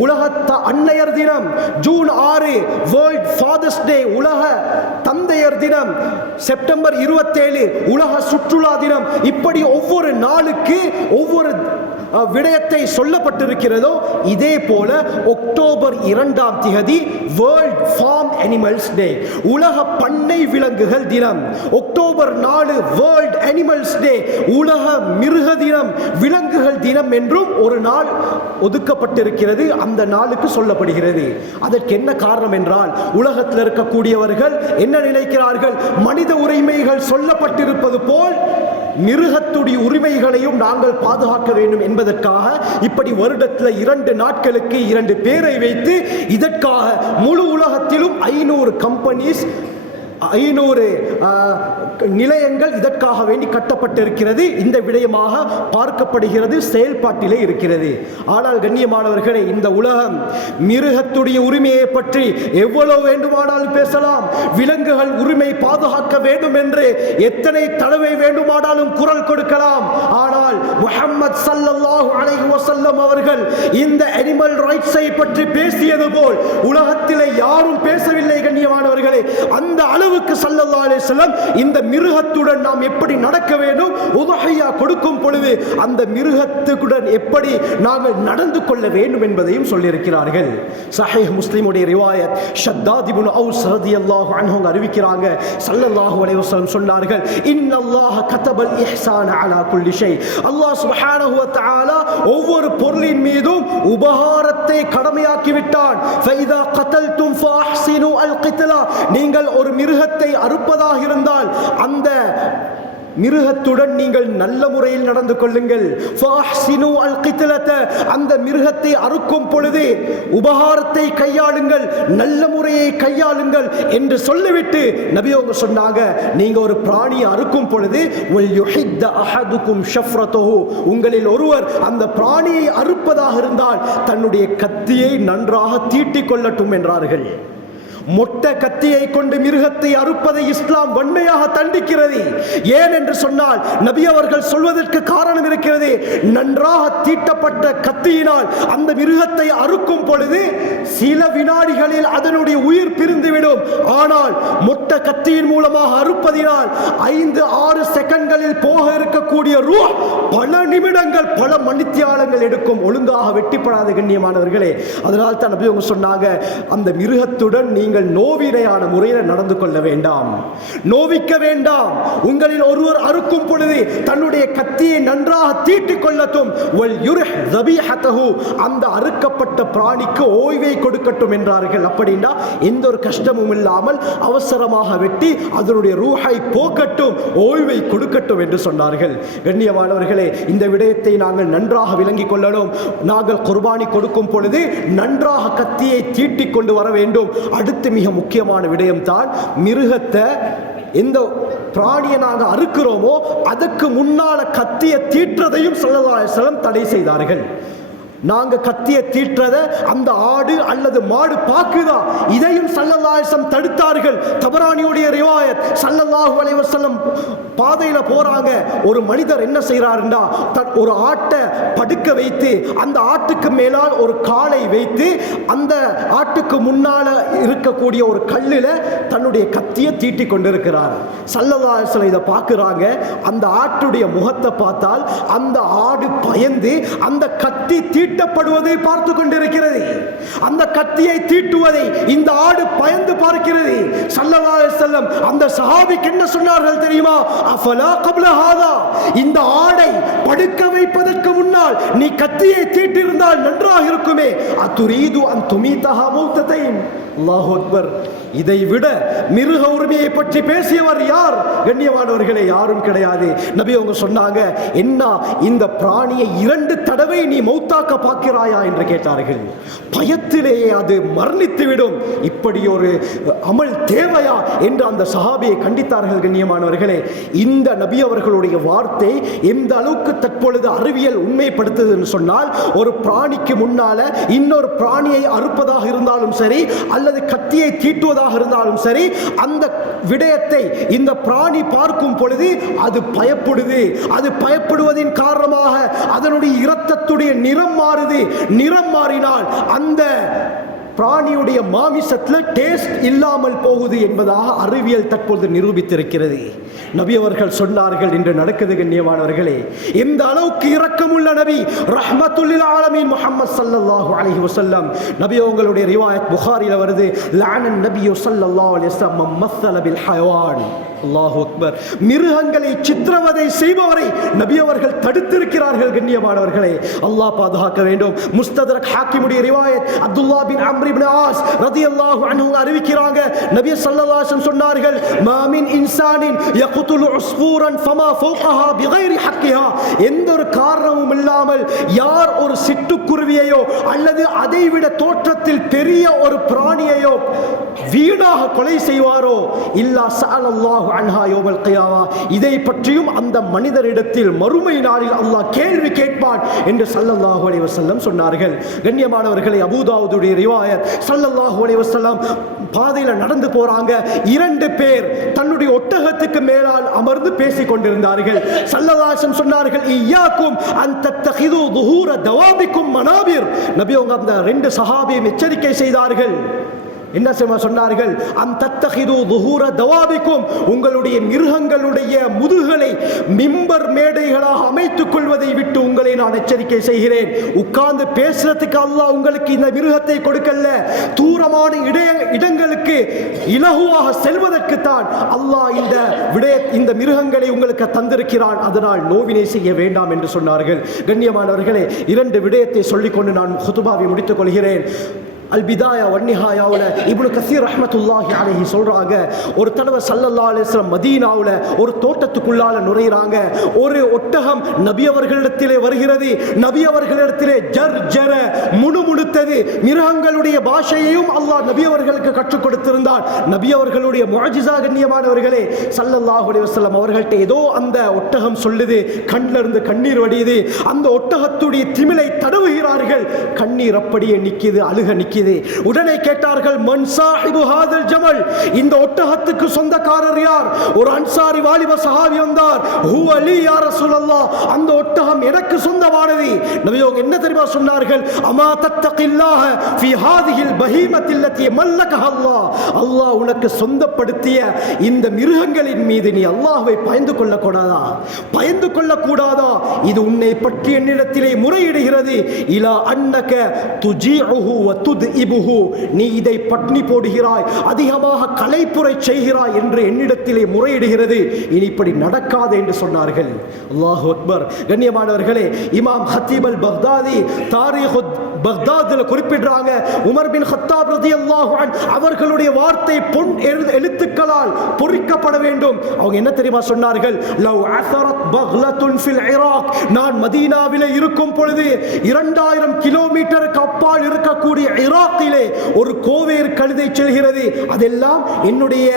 உலக அன்னையர் தினம். ஜூன் 6 வேர்ல்ட் ஃபாதர்ஸ் டே, உலக தந்தையர் தினம். செப்டம்பர் 27 உலக சுற்றுலா தினம். இப்படி ஒவ்வொரு நாளுக்கு ஒவ்வொரு விடயத்தை சொல்லப்பட்டிருக்கிறதோ, இதே போல அக்டோபர் 2 வேர்ல்ட் ஃபார்ம் அனிமல்ஸ் டே, உலக பண்ணை விலங்குகள் தினம். அக்டோபர் 4 வேர்ல்ட் அனிமல்ஸ் டே, உலக மிருக தினம், விலங்குகள் தினம் என்றும் ஒரு நாள் ஒதுக்கப்பட்டிருக்கிறது. அந்த நாளுக்கு சொல்லப்படுகிறது. அதற்கு என்ன காரணம் என்றால், உலகத்தில் இருக்கக்கூடியவர்கள் என்ன நினைக்கிறார்கள், மனித உரிமைகள் சொல்லப்பட்டிருப்பது போல் மிருகத்துடைய உரிமைகளையும் நாங்கள் பாதுகாக்க வேண்டும் என்பதற்காக இப்படி வருடத்தில் 2 நாட்களுக்கு 2 பேரை வைத்து இதற்காக முழு உலகத்திலும் 500 கம்பெனிஸ், 500 நிலையங்கள் இதற்காக வேண்டி கட்டப்பட்டிருக்கிறது. இந்த விடயமாக பார்க்கப்படுகிறது, செயல்பாட்டிலே இருக்கிறது. ஆனால் கண்ணியமானவர்களே, இந்த உலகம் மிருகத்துடைய உரிமையை பற்றி எவ்வளவு வேண்டுமானாலும் பேசலாம். விலங்குகள் உரிமை பாதுகாக்க வேண்டும் என்று எத்தனை தடவை வேண்டுமானாலும் குரல் கொடுக்கலாம். ஆனால் முஹம்மது ஸல்லல்லாஹு அலைஹி வஸல்லம் அவர்கள் இந்த அனிமல் ரைட்ஸை பற்றி பேசியது போல் உலகத்திலே யாரும் பேசவில்லை கண்ணியமானவர்களே. அந்த அளவுக்கு ஸல்லல்லாஹு அலைஹி வஸல்லம் இந்த மிருகத்துடன் நாம் எப்படி நடக்க வேண்டும், உதுஹியா கொடுக்கும் பொழுது அந்த மிருகத்துடன் எப்படி நாங்கள் நடந்து கொள்ள வேண்டும் என்பதையும் சொல்லியிருக்கிறார்கள். சஹீஹ் முஸ்லிமுடைய ரிவாயத், ஷத்தாத் இப்னு அவுஸ் ரலியல்லாஹு அன்ஹு அறிவிக்கிறாங்க, ஸல்லல்லாஹு அலைஹி வஸல்லம் சொன்னார்கள், இன்னல்லாஹ கதபல் இஹ்சான அலா குல்லி ஷை, அல்லாஹ் சுப்ஹானஹு வ தஆலா ஒவ்வொரு பொருளின் மீதும் உபகாரத்தை கடமையாக்கி விட்டான். ஃபைதா கதல்தும் ஃபஅஹ்சினு அல் கித்லா, நீங்கள் ஒரு மிருகத்தை அறுப்பதாக இருந்தால் அந்த மிருகத்துடன் நீங்கள் நல்ல முறையில் நடந்து கொள்ளுங்கள். ஃபஅஹ்சினு அல் கித்லத, அந்த மிருகத்தை அறுக்கும் பொழுது உபகாரத்தை கையாளுங்கள், நல்ல முறையை கையாளுங்கள் என்று சொல்லிவிட்டு நபி அவங்க சொன்னாங்க, நீங்க ஒரு பிராணியை அறுக்கும் பொழுது வல் யுஹித்த அஹதுக்கும் ஷஃப்ரத்துஹு, உங்களில் ஒருவர் அந்த பிராணியை அறுப்பதாக இருந்தால் தன்னுடைய கத்தியை நன்றாக தீட்டிக் கொள்ளட்டும் என்றார்கள். மொட்டை கத்தியை கொண்டு மிருகத்தை அறுப்பதை இஸ்லாம் வன்மையாக தண்டிக்கிறது. ஏன் என்று சொன்னால் நபி அவர்கள் சொல்வதற்கு காரணம் இருக்கிறது. நன்றாக தீட்டப்பட்ட கத்தியினால் அந்த மிருகத்தை அறுக்கும் பொழுது சில வினாடிகளில் அதனுடைய உயிர் பிரிந்துவிடும். ஆனால் மொட்டை கத்தியின் மூலமாக அறுப்பதினால் 5-6 செகண்ட்களில் போக இருக்கக்கூடிய ரூஹ் பல நிமிடங்கள் பல மணித்தியாலங்கள் எடுக்கும். ஒழுங்காக வெட்டிப்படாத கண்ணியமானவர்களே. அதனால் தான் நபி அவங்க சொன்னாங்க, அந்த மிருகத்துடன் நீங்கள் நோவினையான முறையில் நடந்து கொள்ள வேண்டாம், நோவிக்க வேண்டாம். உங்களில் ஒருவர் அறுக்கும் பொழுது தன்னுடைய கத்தியை நன்றாக தீட்டிக் கொள்ளட்டும். அந்த அறுக்கப்பட்ட பிராணிக்கு ஓய்வை கொடுக்கட்டும் என்றார்கள். அப்படின்னா எந்த ஒரு கஷ்டமும் இல்லாமல் அவசரமாக வெட்டி அதனுடைய ரூஹை போக்கட்டும், ஓய்வை கொடுக்கட்டும் என்று சொன்னார்கள். கண்ணியமானவர்களே, இந்த விடயத்தை நாங்கள் நன்றாக விளங்கிக் கொள்ளணும். நாங்கள் குர்பானி கொடுக்கும் பொழுது நன்றாக கத்தியை தீட்டிக் கொண்டு வர வேண்டும். அடுத்து மிக முக்கியமான விடயம் தான், மிருகத்தை எந்த பிராணியை நாங்கள் அறுக்கிறோமோ அதுக்கு முன்னால கத்தியை தீட்டுறதையும் ஸல்லல்லாஹு அலைஹி வஸல்லம் தடை செய்தார்கள். நாங்க கத்தியை தீற்றத அந்த ஆடு அல்லது மாடு பாக்குதா, இதையும் ஸல்லல்லாஹு அலைஹி வஸல்லம் தடுத்தார்கள். தபரானியுடைய ரிவாயத், ஸல்லல்லாஹு அலைஹி வஸல்லம் பாதையில போறாங்க. ஒரு மனிதர் என்ன செய்யறாருன்னா, ஒரு ஆட்டை படுக்க வைத்து அந்த ஆட்டுக்கு மேலால் ஒரு காலை வைத்து அந்த ஆட்டுக்கு முன்னால இருக்கக்கூடிய ஒரு கல்லில தன்னுடைய கத்தியை தீட்டி கொண்டிருக்கிறார். ஸல்லல்லாஹு அலைஹி வஸல்லம் இதை பார்க்கிறாங்க. அந்த ஆட்டுடைய முகத்தை பார்த்தால் அந்த ஆடு பயந்து அந்த கத்தி தீட்டப்படுவதை பார்த்து கொண்டிருக்கிறது. அந்த கத்தியை தீட்டுவதை இந்த ஆடு பயந்து பார்க்கிறது. ஸல்லல்லாஹு அலைஹி வஸல்லம் அந்த சஹாபிக்கு என்ன சொன்னார்கள் தெரியுமா? அஃபலா கப்ல ஹாதா, இந்த ஆடை படுக்க வைப்பதற்கு முன்னால் நீ கத்தியை தீட்டிருந்தால் நன்றாக இருக்குமே. அதுரீது அன் துமீதஹா மௌத்ததைன். அல்லாஹு அக்பர். இதை விட மிருக உரிமையை பற்றி பேசியவர் யார்? கண்ணியமானவர்களே, யாரும் கிடையாது. நபி அவங்க சொன்னாங்க, என்ன இந்த பிராணியை 2 தடவை நீ மௌத்தாக்க பார்க்கிறாயா என்று கேட்டார்கள். பயத்திலேயே அது மரணித்து விடும். இப்படி ஒரு அமல் தேவையா என்று அந்த சஹாபியை கண்டித்தார்கள். கண்ணியமானவர்களே, இந்த நபி அவர்களுடைய வார்த்தை எந்த அளவுக்கு தற்பொழுது அறிவியல் உண்மைப்படுத்துதுன்னு சொன்னால், ஒரு பிராணிக்கு முன்னால இன்னொரு பிராணியை அறுப்பதாக இருந்தாலும் சரி அல்லது கத்தியை தீட்டுவதாக இருந்தாலும் சரி, அந்த விடயத்தை இந்த பிராணி பார்க்கும் பொழுது அது பயப்படுது. அது பயப்படுவதின் காரணமாக அதனுடைய இரத்தத்துடைய நிறம் மாறுது. நிறம் மாறினால் அந்த பிராணியுடைய மாமிசத்தில் டேஸ்ட் இல்லாமல் போகுது என்பதாக அறிவியல் தற்போது நிரூபித்திருக்கிறது. நபி அவர்கள் சொன்னார்கள், இன்று நடக்குது கண்ணியமானவர்களே. இந்த அளவுக்கு இரக்கமுள்ள நபி ரஹ்மத்துல் லில் ஆலமீன் முஹம்மது ஸல்லல்லாஹு அலைஹி வஸல்லம். நபி அவங்களுடைய ரிவாயத் புகாரில வருது, லஅனன் நபியு ஸல்லல்லாஹு அலைஹி வஸல்லம் மஸ்ஸல பில் ஹயவான். அல்லாஹு அக்பர். மிருகங்களை சித்திரவதை செய்பவரை நபி அவர்கள் தடுத்திருக்கிறார்கள். கண்ணியமானவர்களே, அல்லாஹ் பாதுகாக்க வேண்டும். முஸ்தத்ரக் ஹாக்கிமுடைய ரிவாயத், அப்துல்லாஹ் பின் அம்ர் இப்னு ஆஸ் ரலியல்லாஹு அன்ஹு அறிவிக்கிறாங்க, நபி ஸல்லல்லாஹு அலைஹி வஸல்லம் சொன்னார்கள், மா மின் இன்சானின் யக்துலு உஸ்ஃபூரன் ஃபமா ஃபௌகஹா பிகைரி ஹக்கிஹா. எந்த ஒரு காரணமும் இல்லாமல் யார் ஒரு சிட்டுக்குருவியையோ அல்லது அதைவிட தோற்றத்தில் பெரிய ஒரு பிராணியையோ வீணாக கொலை செய்வாரோ, இல்லா ஸஅலல்லாஹு அன்ஹா யௌமல் கியாமா, இதை பற்றியும் அந்த மனிதரிடத்தில் மறுமை நாளில் அல்லாஹ் கேள்வி கேட்பான் என்று ஸல்லல்லாஹு அலைஹி வஸல்லம் சொன்னார்கள். கண்ணியமானவர்களே, அபூதாவுதுடைய ரிவாயத், ஸல்லல்லாஹு அலைஹி வஸல்லம் பாதையில நடந்து போறாங்க. 2 பேர் தன்னுடைய ஒட்டகத்துக்கு மேலால் அமர்ந்து பேசிக் கொண்டிருந்தார்கள். ஸல்லல்லாஹு அலைஹி வஸல்லம் சொன்னார்கள், இய்யாக்கும் அன் தத்தகிது துஹூர தவாபிக்கும் மனாபிர். நபி அவங்க அந்த 2 சஹாபியை எச்சரிக்கை செய்தார்கள். என்ன சொன்னார்கள்? அன் தத்தகிது துஹூர தவாபிக்கும், உங்களுடைய மிருகங்களுடைய முதுகலை மிம்பர் மேடைகளாக அமைத்துக் கொள்வதை விட்டு உங்களை நான் எச்சரிக்கை செய்கிறேன். உட்கார்ந்து பேசுறதுக்கு அல்லாஹ் உங்களுக்கு இந்த மிருகத்தை கொடுக்கல, தூரமான இடங்களுக்கு இலகுவாக செல்வதற்கு தான் அல்லாஹ் இந்த மிருகங்களை உங்களுக்கு தந்திருக்கிறான். அதனால் நோவினை செய்ய வேண்டாம் என்று சொன்னார்கள். கண்ணியமானவர்களே, 2 விடயத்தை சொல்லிக்கொண்டு நான் குதுபாவை முடித்துக் கொள்கிறேன். அல் பிதாயா வன் நிஹாயாவுல இப்னு கஸீர் ரஹ்மத்துல்லாஹி அலைஹி சொல்றாங்க, ஒரு தடவை ஸல்லல்லாஹு அலைஹி வஸல்லம் மதீனாவுல ஒரு தோட்டத்துக்குள்ளால நுழைறாங்க. ஒரு ஒட்டகம் நபி அவர்களிடத்திலே வருகிறது. நபி அவர்களிடத்திலே ஜர்ஜர முணுமுணுத்த அடுத்தது மிருகங்களுடைய பாஷையையும் அல்லாஹ் நபி அவர்களுக்கு கற்றுக் கொடுத்திருந்தார். நபி அவர்களுடைய முஅஜிஸா கண்ணியமானவர்களே ஸல்லல்லாஹு அலைஹி வஸல்லம் அவர்கள்ட்ட ஏதோ அந்த ஒட்டகம் சொல்லுது, கண்ணில் இருந்து கண்ணீர் வடியுது. அந்த ஒட்டகத்துடைய திமிலை தடவுகிறார்கள், கண்ணீர் அப்படியே நிக்குது, அழுக நிக்குது. உடனே கேட்டார்கள், மன் சாஹிபு ஹாதல் ஜமல், இந்த ஒட்டகத்துக்கு சொந்தக்காரர் யார்? ஒரு அன்சாரி வாலிப சஹாபி வந்தார். ஹுவ லி யா ரசூலல்லாஹ், அந்த ஒட்டகம் எனக்கு சொந்தமானது. நபி அவங்க என்ன தெரியுமா சொன்னார்கள்? அமா தத்தகில்லாஹ ஃபீ ஹாதிஹில் பஹீமத்தில் லத்தி மல்லகஹ அல்லாஹ், அல்லாஹ் உனக்கு சொந்தப்படுத்திய இந்த மிருகங்களின் மீது நீ அல்லாஹ்வை பயந்து கொள்ளக்கூடாதா? பயந்து கொள்ளக்கூடாதா? இது உன்னை பற்றி என்னிடத்திலே முறையிடுகிறது. இலா அன்னக துஜீஉஹு வ துத்இபுஹு, நீ இதை பட்னி போடுகிறாய், அதிகமாக களைப்புரை செய்கிறாய் என்று என்னிடத்திலே முறையிடுகிறது. இனி இப்படி நடக்காது என்று சொன்னார்கள். அல்லாஹு அக்பர். கண்ணியமானவர்களே, இமாம் ஹத்தீப் அல் பக்தாதி தாரீஹ் பக்தாதில் குறிப்பிடுறாங்க, உமர் பின் கத்தாப் ரலியல்லாஹு அன்ஹு அவர்களுடைய வார்த்தை பொன் எழுத்துக்களால் பொறிக்கப்பட வேண்டும். அவங்க என்ன தெரியுமா சொன்னார்கள்? லவ் அஸரத் பக்லத்துன் ஃபில் இராக், நான் மதீனாவிலே இருக்கும் பொழுது 2000 கிலோமீட்டருக்கு அப்பால் இருக்கக்கூடிய இராக்கிலே ஒரு கோவேறு கழுதை செல்கிறது. அதெல்லாம் என்னுடைய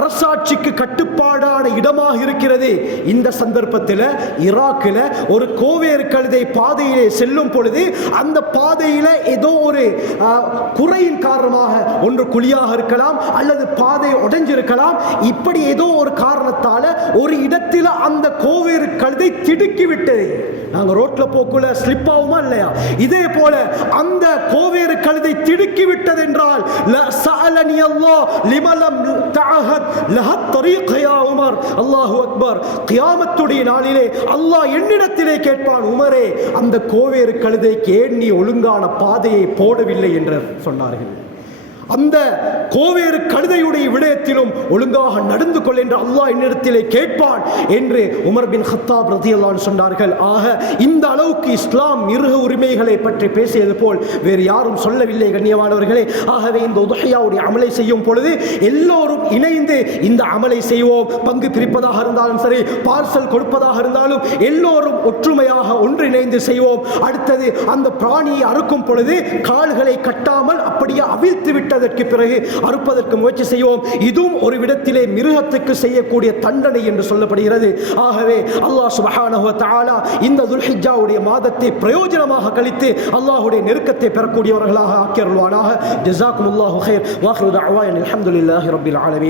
அரசாட்சிக்கு கட்டுப்பாடான இடமாக இருக்கிறது. இந்த சந்தர்ப்பத்தில் ஈராக்கில் ஒரு கோவேறு கழுதை பாதையிலே செல்லும் பொழுது அந்த பாதையில ஏதோ ஒரு குறையின் காரணமாக, ஒன்று குழியாக இருக்கலாம் அல்லது பாதை உடைஞ்சிருக்கலாம், இப்படி ஏதோ ஒரு காரணத்தால ஒரு இடத்தில் அந்த கோவேறு கழுதை திடுக்கி விட்டது. நாங்க ரோட்ல போக்குள்ள ஸ்லிப் ஆகுமா இல்லையா? இதே போல அந்த கோவேறு கழுதை திடுக்கி விட்டது என்றால் லஸஅலனி அல்லாஹ் லிமலம் தஅஹத் லஹத் தரீக் யா உமர். அல்லாஹு அக்பர். கியாமத்துடைய நாளிலே அல்லாஹ் என்னிடத்திலே கேட்பான், உமரே அந்த கோவேறு கழுதைக்கு ஏன் நீ ஒழுங்கான பாதையை போடவில்லை என்று சொன்னார்கள். அந்த கோவேறு கழுதையுடைய விடயத்திலும் ஒழுங்காக நடந்து கொள் என்று அல்லாஹ் என்னிடத்திலே கேட்பான் என்று உமர் பின் கத்தாப் ரலியல்லாஹு அன்ஹு சொன்னார்கள். ஆக இந்த அளவுக்கு இஸ்லாம் மிருக உரிமைகளை பற்றி பேசியது போல் வேறு யாரும் சொல்லவில்லை கண்ணியமானவர்களே. ஆகவே இந்த உதுஹியாவுடைய அமலை செய்யும் பொழுது எல்லோரும் இணைந்து இந்த அமலை செய்வோம். பங்கு பிரிப்பதாக இருந்தாலும் சரி, பார்சல் கொடுப்பதாக இருந்தாலும் எல்லோரும் ஒற்றுமையாக ஒன்றிணைந்து செய்வோம். அடுத்தது, அந்த பிராணியை அறுக்கும் பொழுது கால்களை கட்டாமல் அப்படியே அவிழ்த்து விட்டு அதற்கு பிறகு அறுப்பதற்கு முயற்சி செய்வோம். இதுவும் ஒரு விடத்திலே மிருகத்துக்கு செய்யக்கூடிய தண்டனை என்று சொல்லப்படுகிறது. ஆகவே அல்லாஹ் சுப்ஹானஹு வ தஆலா இந்த துல்ஹிஜ்ஜாவுடைய மாதத்தை பிரயோஜனமாக கழித்து அல்லாஹ்வுடைய நெருக்கத்தை பெறக்கூடியவர்களாக ஆக்கி அருள்வானாக. ஜஸாக்குமுல்லாஹு கைர். வ ஆகிரு தஅவானா அல்ஹம்துலில்லாஹி ரப்பில் ஆலமீன்.